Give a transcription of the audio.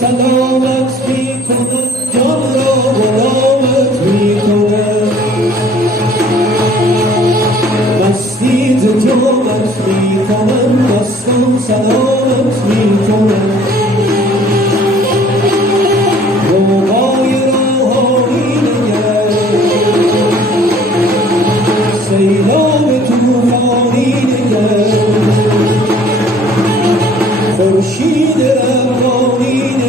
سلامت می کنم جان را غلامت می کنم مستی تجارت می کنم مستم سلامت می کنم روهای روحانی نگر سیلاب توفانی نگر خورشید ربانی